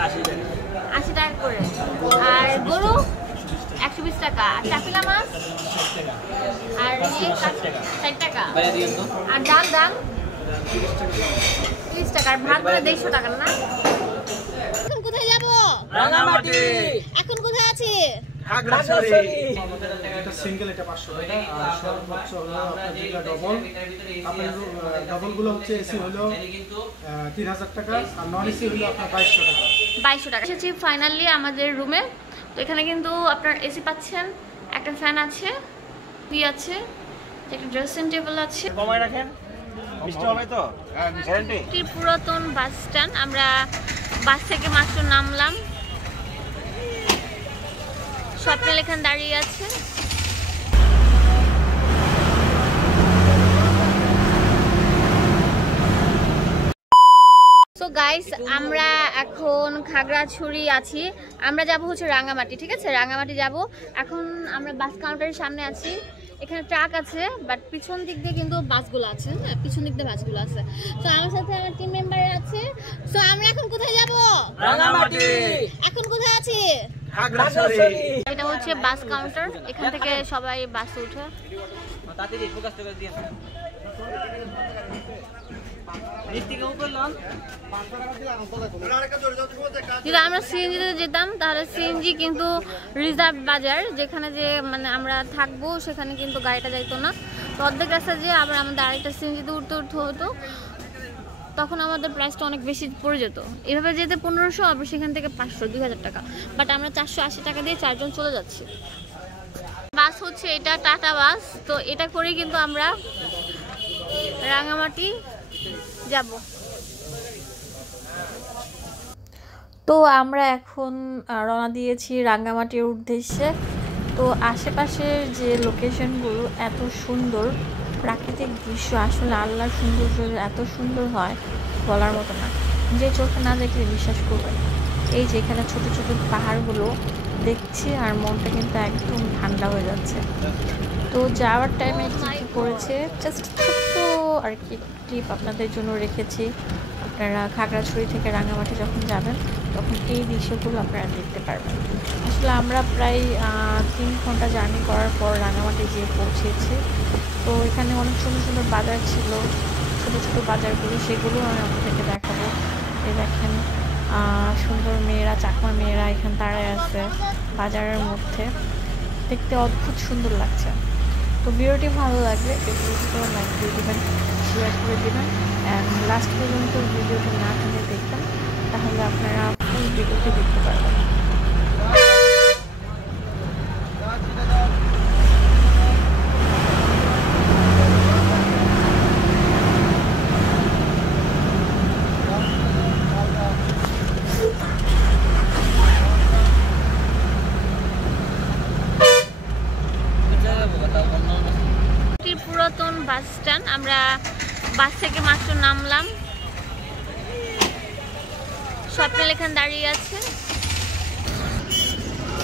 80 টাকা করে। আর গরু 120 টাকা। আর চাপিলা মাছ আর 60 টাকা। আর ডাল 30 টাকা। আর ভাত করে 150 টাকা না? এখন কোথায় যাব? রাঙামাটি। এখন কোথায় আছি? খাগড়াছড়ি। এটা সিঙ্গেল, এটা 500 টাকা। আর সর্বোচ্চ হলো আপনার যেটা ডবল, আপনার ডবল গুলো হচ্ছে এসি হলো 3000 টাকা, আর নন এসি হলো আপনার 2200 টাকা। 2200 টাকা। এসেছি ফাইনালি আমাদের রুমে। তো এখানে কিন্তু আপনার এসি পাচ্ছেন, একটা ফ্যান আছে, টিভি আছে, একটা ড্রেসিং টেবিল আছে। কমাই রাখেন, বৃষ্টি হবে তো গ্যারান্টি। একটি পুরাতন বাস স্ট্যান্ড। আমরা বাস থেকে মাত্র নামলাম। স্বপ্নের এখানে দাঁড়িয়ে আছে। সো গাইস, আমরা এখন খাগড়াছড়ি আছি। আমরা যাব হচ্ছে রাঙামাটি, ঠিক আছে? রাঙামাটি যাব। এখন আমরা বাস কাউন্টারের সামনে আছি। এখানে ট্রাক আছে, বাট পিছন দিক দিয়ে কিন্তু বাসগুলো আছে। হ্যাঁ, পিছন দিক দিয়ে বাসগুলো আছে। তো আমার সাথে আমার টিম মেম্বার আছে। সো আমরা এখন কোথায় যাব? রাঙামাটি। এখন কোথায় আছি? খাগড়াছড়ি। এটা হচ্ছে বাস কাউন্টার। এখান থেকে সবাই বাসে উঠে। তাড়াতাড়ি ফোকাস করে দিয়ে যদি আমরা সিএনজিতে যেতাম তাহলে সিএনজি কিন্তু রিজার্ভ বাজার, যেখানে যে মানে আমরা থাকবো সেখানে কিন্তু গাড়িটা যাইতো না। তো অর্ধেক রাস্তা যে আবার আমাদের আরেকটা সিএনজিতে উঠতে হতো, তখন আমাদের প্রাইসটা অনেক বেশি পড়ে যেত। এভাবে যেতে 1500, আবার সেখান থেকে 500, 2000 টাকা। বাট আমরা 480 টাকা দিয়ে 4 জন চলে যাচ্ছি। বাস হচ্ছে এটা টাটা বাস। তো এটা করেই কিন্তু আমরা রাঙামাটি যাব। তো আমরা এখন রওনা দিয়েছি রাঙামাটির উদ্দেশ্যে। তো আশেপাশের যে লোকেশনগুলো এত সুন্দর, প্রাকৃতিক দৃশ্য, আসলে আল্লাহর সৌন্দর্য এত সুন্দর হয় বলার মতো না। যে চোখে না দেখলে বিশ্বাস করবেন। এই যে এখানে ছোট ছোট পাহাড়গুলো দেখছি আর মনটা কিন্তু একদম ঠান্ডা হয়ে যাচ্ছে। তো যাওয়ার টাইমে কী করেছে, জাস্ট ছোট্ট আর কি টিপ আপনাদের জন্য রেখেছি। আপনারা খাগড়াছড়ি থেকে রাঙামাটি যখন যাবেন তখন এই দৃশ্যগুলো আপনারা দেখতে পারবেন। আসলে আমরা প্রায় 3 ঘন্টা জার্নি করার পর রাঙামাটি গিয়ে পৌঁছেছি। তো এখানে অনেক সুন্দর সুন্দর বাজার ছিল, ছোটো ছোটো বাজারগুলো, সেগুলো আমি আপনাদেরকে দেখাবো। এই দেখেন সুন্দর মেয়েরা, চাকমা মেয়েরা এখানে দাঁড়ায় আছে বাজারের মধ্যে, দেখতে অদ্ভুত সুন্দর লাগছে। তো ভিডিওটি ভালো লাগলে ভিডিওটি লাইক দিয়ে দেবেন, শেয়ার করে দেবেন, অ্যান্ড লাস্ট পর্যন্ত ভিডিওটি না টেনে দেখবেন, তাহলে আপনারা ফুল ভিডিওটি দেখতে পারবেন। পুরাতন বাস স্ট্যান্ড। আমরা বাস থেকে মাত্র নামলাম। স্বপ্নের এখানে দাঁড়িয়ে আছে।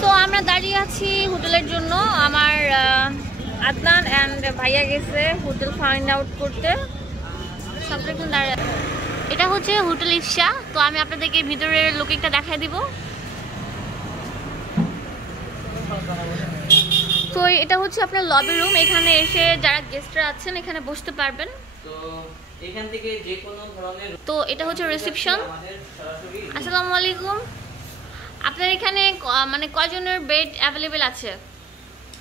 তো আমরা দাঁড়িয়ে আছি হোটেলের জন্য। আমার আদনান অ্যান্ড ভাইয়া গেছে হোটেল ফাইন্ড আউট করতে। স্বপ্নের এখানে দাঁড়িয়ে আছে। এটা হচ্ছে হোটেল ইফশা। তো আমি আপনাদেরকে ভিতরের লোকেশনটা দেখাই দিব। তো এটা হচ্ছে আপনার লবি রুম। এখানে এসে যারা গেস্টরা আছেন এখানে বসতে পারবেন। তো এখান থেকে যে কোনো ধরনের। তো এটা হচ্ছে রিসেপশন। আসসালামু আলাইকুম। আপনার এখানে মানে কয়জনের বেড অ্যাভেলেবেল আছে?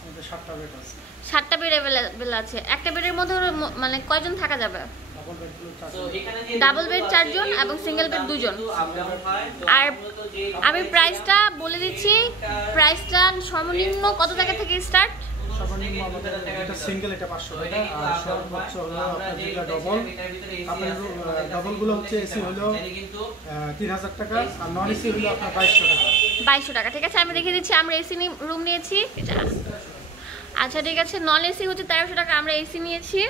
আমাদের 7টা বেড আছে। 7টা বেড অ্যাভেলেবেল আছে। একটা বেডের মধ্যে মানে কয়জন থাকা যাবে? ডাবল বেড 4 জন এবং সিঙ্গেল বেড 2 জন। আর আমি প্রাইসটা বলে দিচ্ছি। প্রাইসটা সর্বনিম্ন কত টাকা থেকে স্টার্ট? সর্বনিম্ন আমাদের এটা সিঙ্গেল, এটা 500 টাকা। আর সর্বোচ্চ হলো আপনার যেটা ডবল, আপনার ডবল গুলো হচ্ছে এসি হলো 3000 টাকা, আর নন এসি হলো আপনার 2200 টাকা। 2200 টাকা, ঠিক আছে। আমি দেখিয়ে দিচ্ছি। আমরা এসি রুম নিয়েছি। আচ্ছা ঠিক আছে। নন এসি হচ্ছে 1300 টাকা, আমরা এসি নিয়েছি।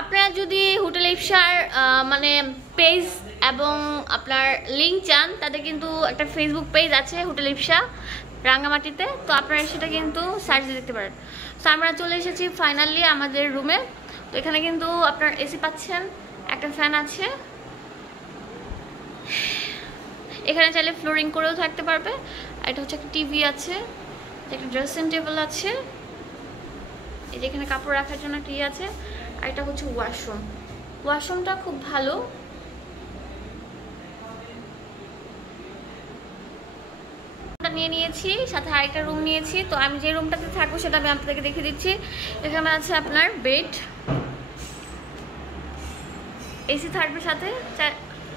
আপনারা যদি হোটেল ইফশার মানে পেজ এবং আপনার লিঙ্ক চান, তাদের কিন্তু একটা ফেসবুক পেজ আছে হোটেল ইফশা রাঙামাটিতে। তো আপনারা সেটা কিন্তু সার্চ দিয়ে দেখতে পারেন। তো আমরা চলে এসেছি ফাইনালি আমাদের রুমে। তো এখানে কিন্তু আপনার এসি পাচ্ছেন, একটা ফ্যান আছে। এখানে চাইলে ফ্লোরিং করেও থাকতে পারবে। আর এটা হচ্ছে একটা টিভি আছে, একটা ড্রেসিং টেবিল আছে, এই যে এখানে কাপড় রাখার জন্য একটা আছে। আর এটা হচ্ছে ওয়াশরুম। ওয়াশরুমটা খুব ভালো। নিয়ে নিয়েছি, সাথে আরেকটা রুম নিয়েছি। তো আমি যে রুমটাতে থাকবো সেটা আমি আপনাদেরকে দেখে দিচ্ছি। এখানে আছে আপনার বেড, এসি থাকবে সাথে।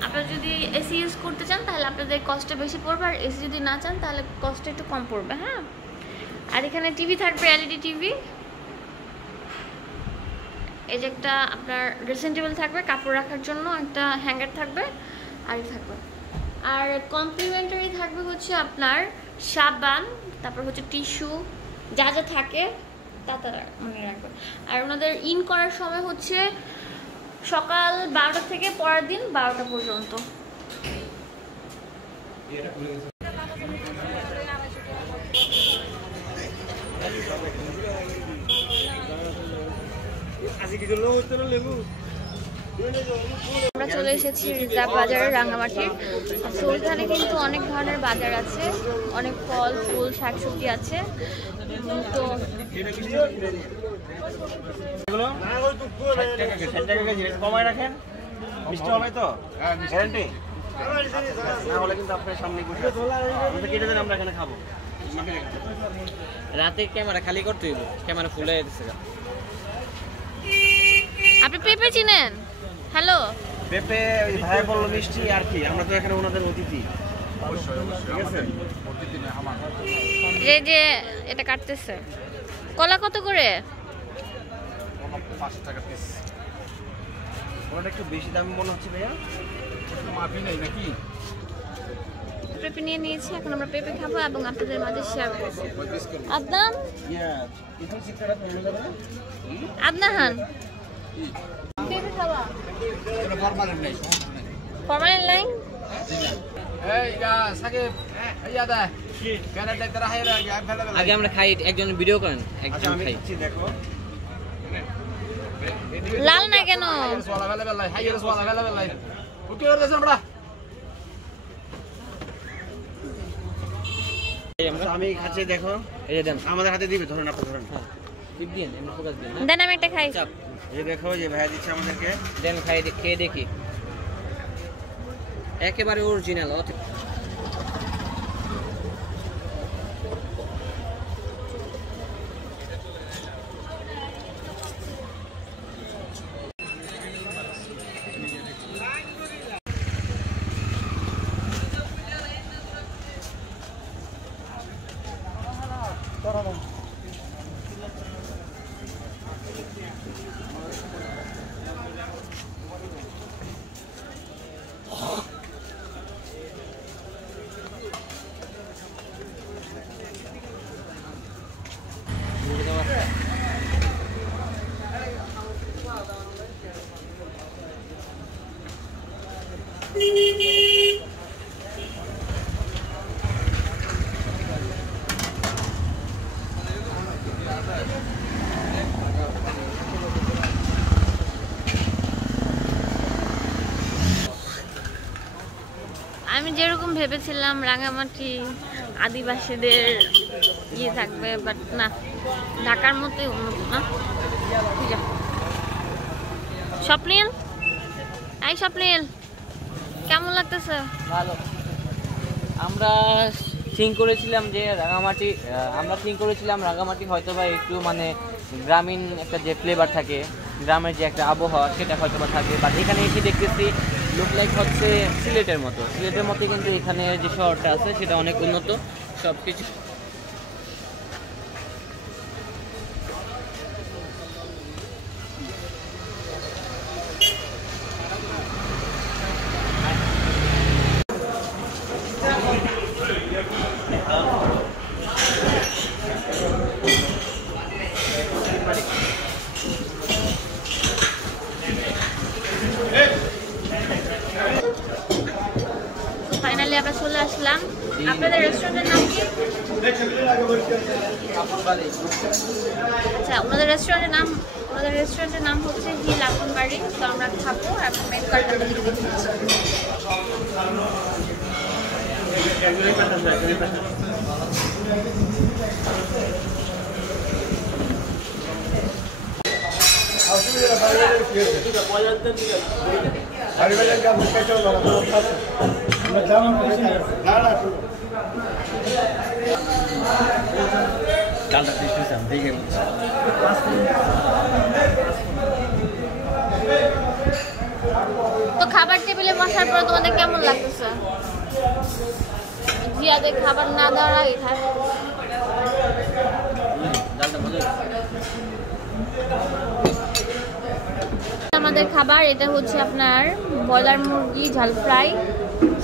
আপনারা যদি এসি ইউজ করতে চান তাহলে আপনাদের কস্টটা বেশি পড়বে, আর এসি যদি না চান তাহলে কস্টটা একটু কম পড়বে। হ্যাঁ, আর এখানে টিভি থাকবে, এলইডি টিভি। এই যে একটা আপনার ড্রেসিং টেবিল থাকবে, কাপড় রাখার জন্য একটা হ্যাঙ্গার থাকবে, আর থাকবে। আর কমপ্লিমেন্টারি থাকবে হচ্ছে আপনার সাবান, তারপর হচ্ছে টিস্যু, যা যা থাকে তা তারা মনে রাখবে। আর ওনাদের ইন করার সময় হচ্ছে সকাল 12টা থেকে পরের দিন 12টা পর্যন্ত। আমরা চলে এসেছি রিজার্ভ বাজারে, রাঙ্গামাটির। তো ওইখানে কিন্তু অনেক ধরনের বাজার আছে, অনেক ফল ফুল শাকসবজি আছে। তো কমায় রাখেন, মিষ্টি হবে তো গ্যারান্টি না হলে কিন্তু আপনার সামনে কেটে দেন, আমরা এখানে খাবো। রাতে ক্যামেরা খালি করতে হইব, ক্যামেরা ফুলে যেতেছে। আপনি পেঁপে চিনেন? হ্যালো, পেঁপে ভাই বললো মিষ্টি, আর কি আমরা তো এখানে ওনাদের অতিথি। এই যে এটা কাটতেছে। কলা কত করে? 5 টাকা পিস। ওটা একটু বেশি দামি মনে হচ্ছে ভাইয়া, মাফি নাই নাকি? পেঁপে নিয়ে নিয়েছি, এখন আমরা পেঁপে খাবো এবং আপনাদের মাঝে শেয়ার করবো। আদনান, আদনাহান পেঁপে খাওয়া ফরমালিন লাইন। আগে আমরা খাই, একজন ভিডিও করেন, একজন খাই। দেখো লাল না কেন? আমি খাচ্ছি, দেখো এই যে দেন, আমাদের হাতে দিবে, ধরুন আপনি ধরুন, দেন আমি একটা খাই। এই দেখো যে ভাইয়া দিচ্ছে আমাদেরকে, দেন খাই, খেয়ে দেখি। একেবারে অরিজিনাল। আমি যেরকম ভেবেছিলাম রাঙামাটি আদিবাসীদের ইয়ে থাকবে, বাট না, ঢাকার মতোই উন্নত না। ঠিক আছে, স্বপ্নিল, এই স্বপ্নিল, কেমন লাগতেছে? ভালো। আমরা থিঙ্ক করেছিলাম রাঙামাটি হয়তো বা একটু মানে গ্রামীণ একটা যে ফ্লেভার থাকে, গ্রামের যে একটা আবহাওয়া সেটা হয়তো বা থাকে, বাট এখানে এসে দেখতেছি লুক লাইক হচ্ছে সিলেটের মতো কিন্তু এখানে যে শহরটা আছে সেটা অনেক উন্নত সব কিছু। ফাইনালি আমরা চলে আসলাম। আপনাদের রেস্টুরেন্টের নাম কি? আচ্ছা, ওনাদের রেস্টুরেন্টের নাম হচ্ছে হিল আপনবাড়ি। তো আমরা খাবো এবং মেনু কার্ডটা দেখে দিচ্ছি। তো খাবার টেবিলে বসার পর তোমাদের কেমন লাগতেছে? জিয়াদের খাবার না দেওয়ার আগে আমাদের খাবার এটা হচ্ছে আপনার ব্রয়লার মুরগি ঝাল ফ্রাই,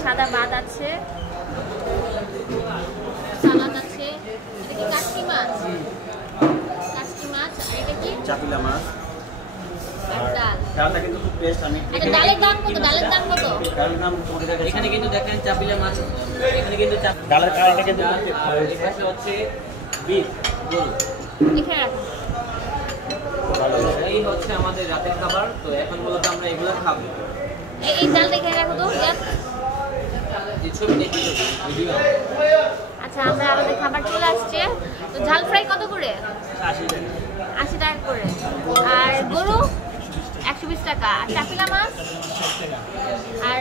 সাদা ভাত আছে, সালাদ আছে, এটা কি কাশকি মাছ? কাশকি মাছ, আর এটা কি চাপিলা মাছ। আর ডাল। ডালটা কিন্তু খুব টেস্ট। আমি আচ্ছা, ডালের দাম কত? ডালের দাম কত? ডালের দাম তোমাকে দেখাচ্ছি। এখানে কিন্তু দেখেন চাপিলা মাছ, এখানে কিন্তু ডালের কালারটা কিন্তু এই পাশে হচ্ছে বিফ গরু। এখানে রাখো। এই হচ্ছে আমাদের রাতের খাবার। তো এখন মূলত আমরা এগুলো খাবো। এই ডালটা এখানে রাখো তো। এই ছবি দেখি ভিডিও। আচ্ছা, আমরা আমাদের খাবার চলে আসছে। তো ঝাল ফ্রাই কত করে? 80 টাকা করে। আর গরু 120 টাকা। আর চাপিলা মাছ আর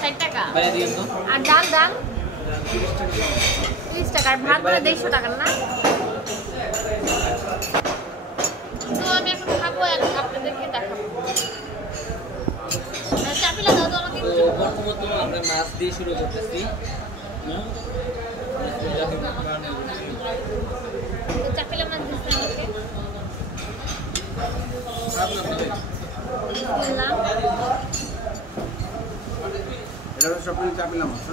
60 টাকা। বাইরে দিন তো। আর ডাল 30 টাকা। আর ভাত করে 150 টাকা না? তো আমি এখন খাবো আর আপনাদেরকে দেখাবো। চাপিলা দাও তো আমাকে। তো প্রথমত আমরা মাছ দিয়ে শুরু করতেছি। চাপিলা মাছ দিচ্ছে আমাকে। বললাম এটা তো সব কিছু চাপিলা মাছ।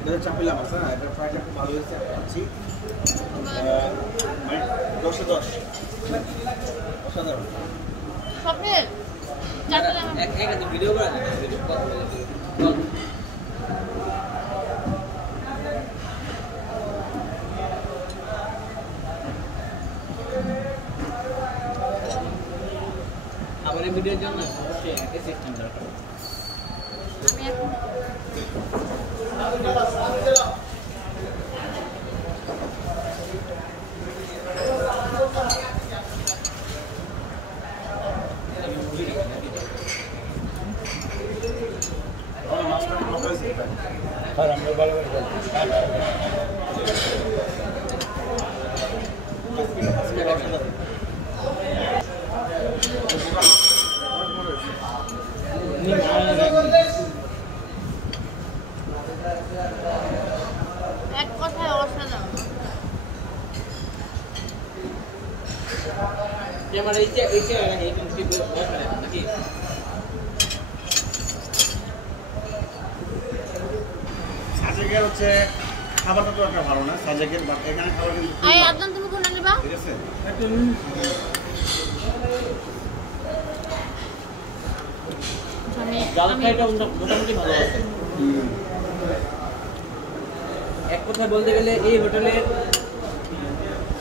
এটা চাপিলা মাছ। এটা ফ্রাইটা খুব ভালো হয়েছে। পাচ্ছি 10/10 অসাধারণ। স্বপ্নের চাপিলা মাছ। এক ভিডিও করা আমার এই ভিডিওর জন্য অবশ্যই একটা সিস্টেম দরকার। আমি এখন এক কথায় অসাধারণ। আমার এইটা নাকি সাজেকের হচ্ছে খাবারটা তো একটা ভালো না। সাজেকের এখানে খাবার কিন্তু এই আদনান তুমি কোনটা নেবা? ঠিক আছে। ডাল ফ্রাইটা মোটামুটি ভালো আছে। এক কথায় বলতে গেলে এই হোটেলের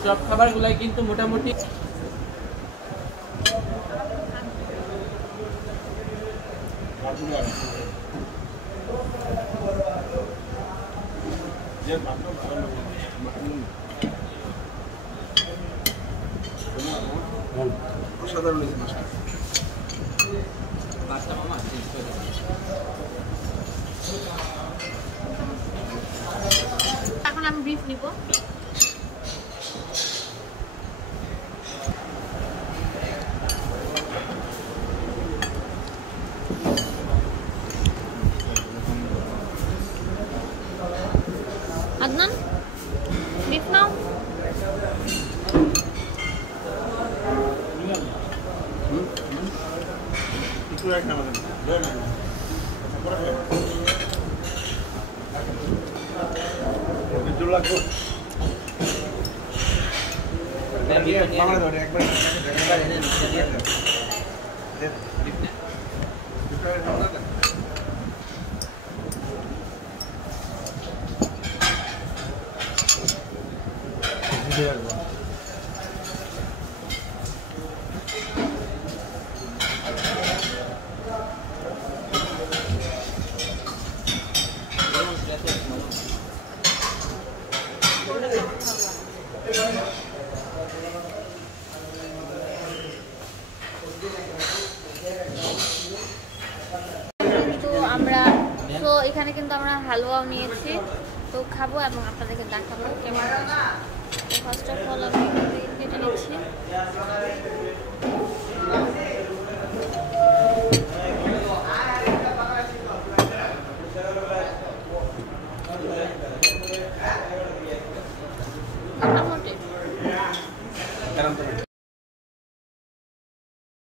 সব খাবারগুলাই কিন্তু মোটামুটি অসাধারণ হয়েছে মাছটা। বাচ্চা মামা চেঞ্জ করে দেবে। এখন আমি বিফ নিব। আদনান বিফ নাও। একটু রাখ না আমাদের। একটু লাগবে। বাংলা ধরে একবার তো আমরা তো এখানে কিন্তু আমরা হালুয়াও নিয়েছি, তো খাবো এবং আপনাদেরকে দেখাবো কেমন। ফার্স্ট অফ অল আমি কেটে নিচ্ছি।